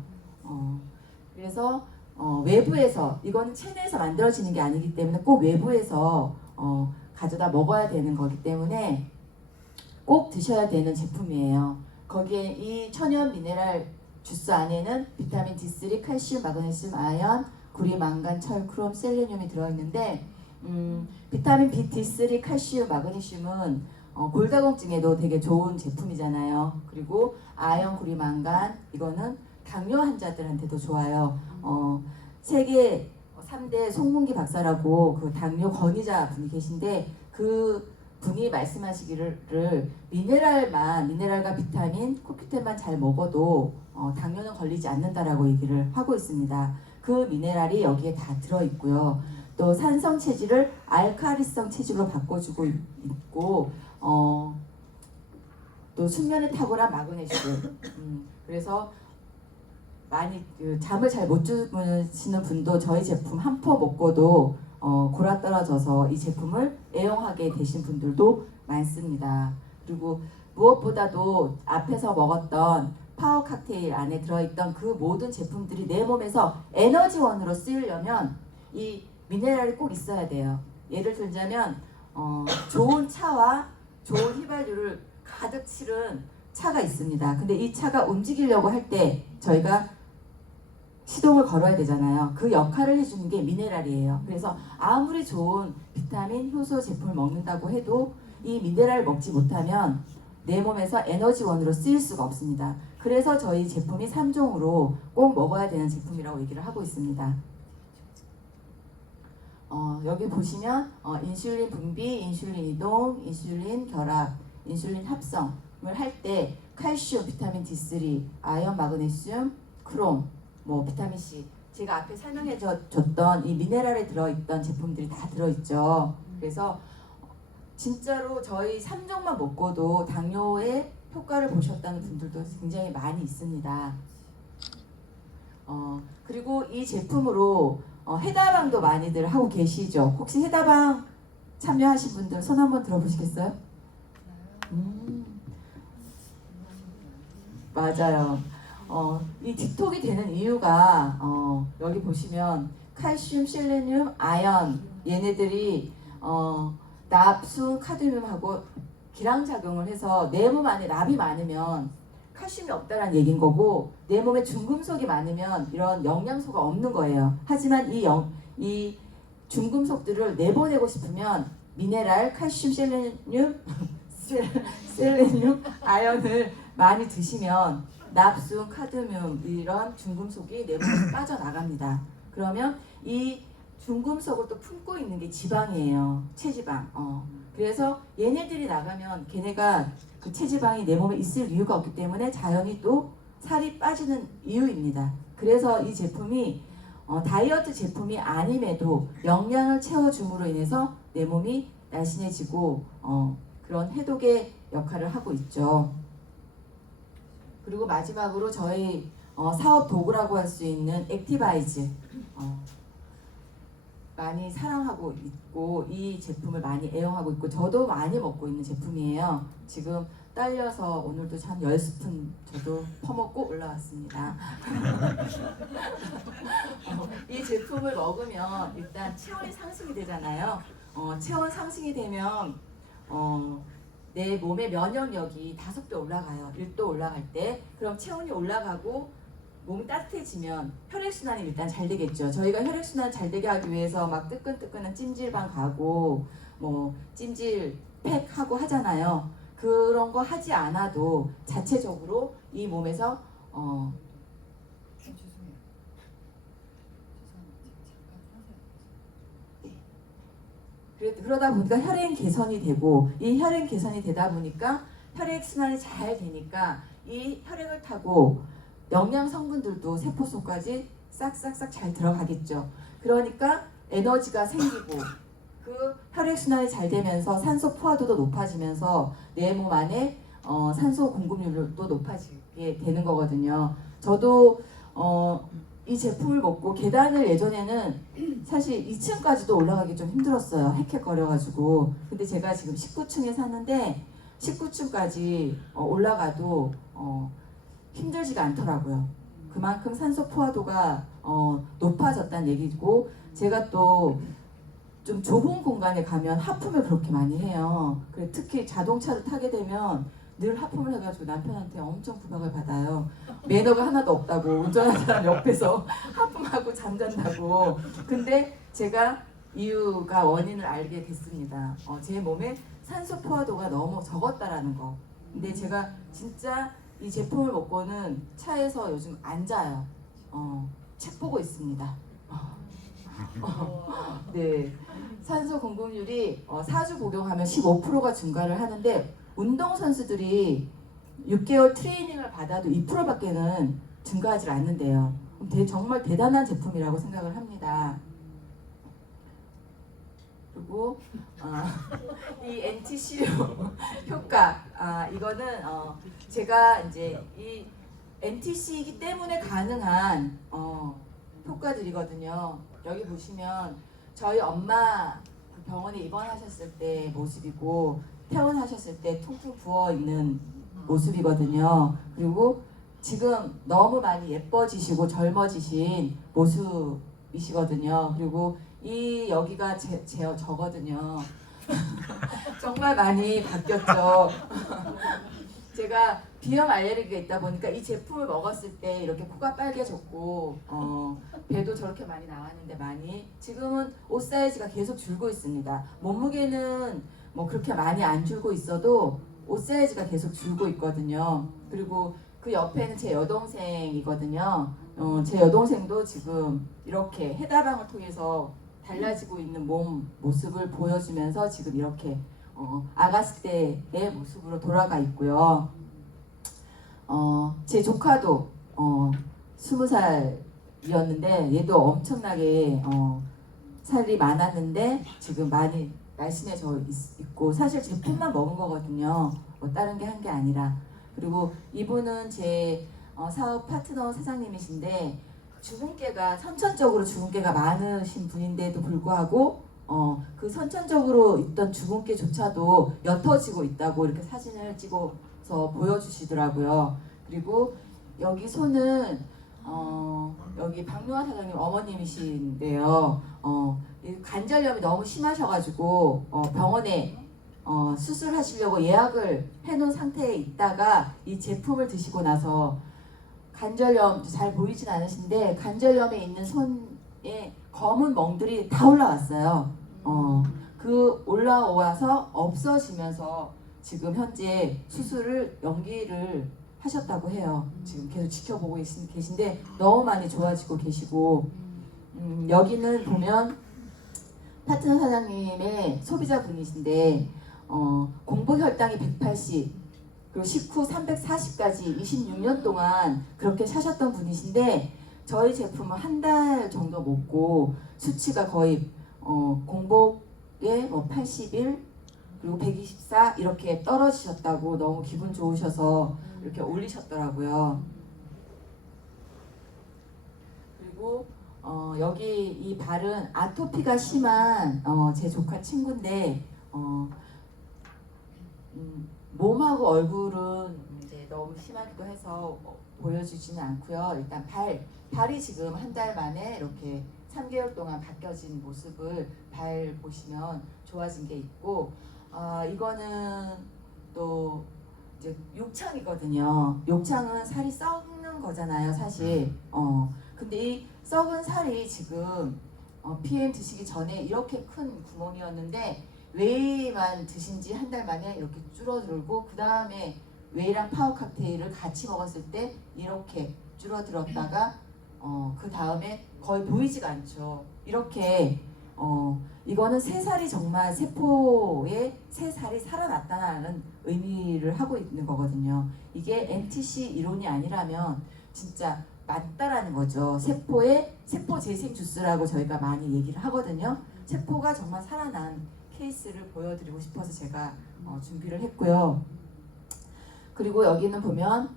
그래서 외부에서, 이거는 체내에서 만들어지는 게 아니기 때문에 꼭 외부에서 가져다 먹어야 되는 거기 때문에 꼭 드셔야 되는 제품이에요. 거기에 이 천연 미네랄 주스 안에는 비타민 D3, 칼슘, 마그네슘, 아연, 구리, 망간, 철, 크롬, 셀레늄이 들어있는데 비타민 B, D3, 칼슘, 마그네슘은 골다공증에도 되게 좋은 제품이잖아요. 그리고 아연, 구리, 망간, 이거는 당뇨 환자들한테도 좋아요. 세계 3대 송문기 박사라고 그 당뇨 권위자 분이 계신데, 그 분이 말씀하시기를 미네랄과 비타민, 코큐텐만 잘 먹어도 당뇨는 걸리지 않는다라고 얘기를 하고 있습니다. 그 미네랄이 여기에 다 들어있고요. 또 산성 체질을 알카리성 체질로 바꿔주고 있고, 또 숙면에 탁월한 마그네슘. 그래서 많이 잠을 잘 못 주무시는 분도 저희 제품 한 포 먹고도 골아 떨어져서 이 제품을 애용하게 되신 분들도 많습니다. 그리고 무엇보다도 앞에서 먹었던 파워 칵테일 안에 들어있던 그 모든 제품들이 내 몸에서 에너지원으로 쓰이려면 이 미네랄이 꼭 있어야 돼요. 예를 들자면 좋은 차와 좋은 휘발유를 가득 실은 차가 있습니다. 근데 이 차가 움직이려고 할 때 저희가 시동을 걸어야 되잖아요. 그 역할을 해주는 게 미네랄이에요. 그래서 아무리 좋은 비타민, 효소 제품을 먹는다고 해도 이 미네랄을 먹지 못하면 내 몸에서 에너지원으로 쓰일 수가 없습니다. 그래서 저희 제품이 3종으로 꼭 먹어야 되는 제품이라고 얘기를 하고 있습니다. 여기 보시면 인슐린 분비, 인슐린 이동, 인슐린 결합, 인슐린 합성을 할 때 칼슘, 비타민 D3, 아연, 마그네슘, 크롬, 비타민 C, 제가 앞에 설명해 줬던 이 미네랄에 들어있던 제품들이 다 들어있죠. 그래서 진짜로 저희 3종만 먹고도 당뇨의 효과를 보셨다는 분들도 굉장히 많이 있습니다. 그리고 이 제품으로 해다방도 많이들 하고 계시죠. 혹시 해다방 참여하신 분들 손 한번 들어보시겠어요? 맞아요. 이 뒷톡이 되는 이유가 여기 보시면 칼슘, 셀레늄, 아연, 얘네들이 납, 카드뮴하고 기량작용을 해서 내 몸 안에 납이 많으면 칼슘이 없다는 얘기인 거고, 내 몸에 중금속이 많으면 이런 영양소가 없는 거예요. 하지만 이 중금속들을 내보내고 싶으면 미네랄, 칼슘, 셀레늄, 아연을 많이 드시면 납, 카드뮴 이런 중금속이 내 몸에서 빠져나갑니다. 그러면 이 중금속을 또 품고 있는 게 지방이에요. 체지방. 그래서 얘네들이 나가면 걔네가 그 체지방이 내 몸에 있을 이유가 없기 때문에 자연히 또 살이 빠지는 이유입니다. 그래서 이 제품이 다이어트 제품이 아님에도 영양을 채워줌으로 인해서 내 몸이 날씬해지고 그런 해독의 역할을 하고 있죠. 그리고 마지막으로 저희 사업 도구라고 할 수 있는 액티바이즈 많이 사랑하고 있고 이 제품을 많이 애용하고 있고 저도 많이 먹고 있는 제품이에요. 지금 딸려서 오늘도 한 10스푼 저도 퍼먹고 올라왔습니다. 이 제품을 먹으면 일단 체온이 상승이 되잖아요. 체온 상승이 되면 내 몸의 면역력이 5배 올라가요. 1도 올라갈 때. 그럼 체온이 올라가고 몸이 따뜻해지면 혈액순환이 일단 잘 되겠죠. 저희가 혈액순환 잘 되게 하기 위해서 막 뜨끈뜨끈한 찜질방 가고 찜질팩 하고 하잖아요. 그런 거 하지 않아도 자체적으로 이 몸에서 그러다 보니까 혈액 개선이 되고 이 혈액 개선이 되다 보니까 혈액 순환이 잘 되니까 이 혈액을 타고 영양 성분들도 세포 속까지 싹싹싹 잘 들어가겠죠. 그러니까 에너지가 생기고 그 혈액순환이 잘 되면서 산소 포화도도 높아지면서 내 몸 안에 산소 공급률도 높아지게 되는 거거든요. 저도 이 제품을 먹고 계단을 예전에는 사실 2층까지도 올라가기 좀 힘들었어요. 헥헥거려가지고. 근데 제가 지금 19층에 사는데 19층까지 올라가도 힘들지가 않더라고요. 그만큼 산소 포화도가 높아졌다는 얘기고, 제가 또 좀 좁은 공간에 가면 하품을 그렇게 많이 해요. 그래, 특히 자동차를 타게 되면 늘 하품을 해가지고 남편한테 엄청 구박을 받아요. 매너가 하나도 없다고, 운전하는 사람 옆에서 하품하고 잠잔다고. 근데 제가 이유가 원인을 알게 됐습니다. 제 몸에 산소 포화도가 너무 적었다라는 거. 근데 제가 진짜 이 제품을 먹고는 차에서 요즘 안 자요. 책 보고 있습니다. 네, 산소 공급률이 4주 복용하면 15%가 증가를 하는데, 운동선수들이 6개월 트레이닝을 받아도 2%밖에는 증가하지 않는데요. 정말 대단한 제품이라고 생각을 합니다. 그리고 이 NTC 효과, 이거는 제가 이제 이 NTC이기 때문에 가능한 효과들이거든요. 여기 보시면 저희 엄마 그 병원에 입원하셨을 때 모습이고, 퇴원하셨을 때 퉁퉁 부어 있는 모습이거든요. 그리고 지금 너무 많이 예뻐지시고 젊어지신 모습이시거든요. 그리고 이 여기가 저거든요. 정말 많이 바뀌었죠. 제가 비염 알레르기가 있다 보니까 이 제품을 먹었을 때 이렇게 코가 빨개졌고 배도 저렇게 많이 나왔는데, 많이 지금은 옷 사이즈가 계속 줄고 있습니다. 몸무게는 뭐 그렇게 많이 안 줄고 있어도 옷 사이즈가 계속 줄고 있거든요. 그리고 그 옆에는 제 여동생이거든요. 제 여동생도 지금 이렇게 해다방을 통해서 달라지고 있는 몸 모습을 보여주면서 지금 이렇게 아가씨 때의 모습으로 돌아가 있고요. 제 조카도 20살이었는데 얘도 엄청나게 살이 많았는데 지금 많이 날씬해져 있고, 사실 제품만 먹은 거거든요. 뭐 다른 게 한 게 아니라. 그리고 이분은 제 사업 파트너 사장님이신데, 주근깨가 선천적으로 주근깨가 많으신 분인데도 불구하고 그 선천적으로 있던 주근깨조차도 옅어지고 있다고 이렇게 사진을 찍어서 보여주시더라고요. 그리고 여기 손은 여기 박노아 사장님 어머님이신데요. 관절염이 너무 심하셔가지고 병원에 수술하시려고 예약을 해놓은 상태에 있다가 이 제품을 드시고 나서 관절염, 잘 보이진 않으신데 관절염에 있는 손에 검은 멍들이 다 올라왔어요. 그 올라와서 없어지면서 지금 현재 수술을 연기를 하셨다고 해요. 지금 계속 지켜보고 계신데 너무 많이 좋아지고 계시고, 여기는 보면 파트너 사장님의 소비자분이신데 공복 혈당이 180, 그리고 식후 340까지 26년 동안 그렇게 사셨던 분이신데, 저희 제품은 한 달 정도 먹고 수치가 거의 공복에 뭐 81 그리고 124 이렇게 떨어지셨다고 너무 기분 좋으셔서 이렇게 올리셨더라고요. 그리고 여기 이 발은 아토피가 심한 제 조카 친구인데 몸하고 얼굴은 이제 너무 심하기도 해서 보여주지는 않고요. 일단 발이 지금 한 달 만에 이렇게 3개월 동안 바뀌어진 모습을 발 보시면 좋아진 게 있고, 이거는 또 이제 욕창이거든요. 욕창은 살이 썩는 거잖아요, 사실. 근데 이 썩은 살이 지금 PM 드시기 전에 이렇게 큰 구멍이었는데 웨이만 드신 지 한 달 만에 이렇게 줄어들고, 그 다음에 웨이랑 파워 칵테일을 같이 먹었을 때 이렇게 줄어들었다가 그 다음에 거의 보이지가 않죠. 이렇게 이거는 새살이 정말 세포에 새살이 살아났다는 의미를 하고 있는 거거든요. 이게 NTC 이론이 아니라면 진짜 맞다라는 거죠. 세포 재생 주스라고 저희가 많이 얘기를 하거든요. 세포가 정말 살아난 케이스를 보여드리고 싶어서 제가 준비를 했고요. 그리고 여기는 보면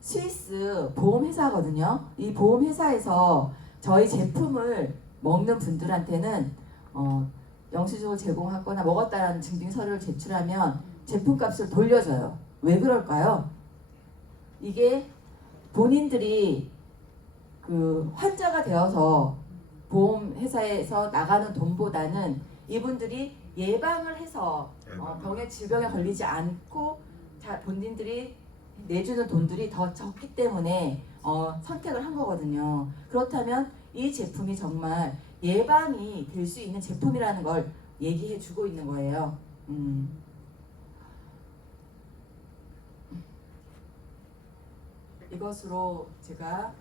스위스 보험회사거든요. 이 보험회사에서 저희 제품을 먹는 분들한테는 영수증을 제공하거나 먹었다라는 증빙 서류를 제출하면 제품값을 돌려줘요. 왜 그럴까요? 이게 본인들이 그 환자가 되어서 보험회사에서 나가는 돈보다는 이분들이 예방을 해서 질병에 걸리지 않고 본인들이 내주는 돈들이 더 적기 때문에 선택을 한 거거든요. 그렇다면 이 제품이 정말 예방이 될 수 있는 제품이라는 걸 얘기해 주고 있는 거예요. 이것으로 제가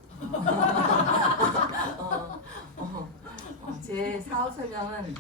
제 사업 설명은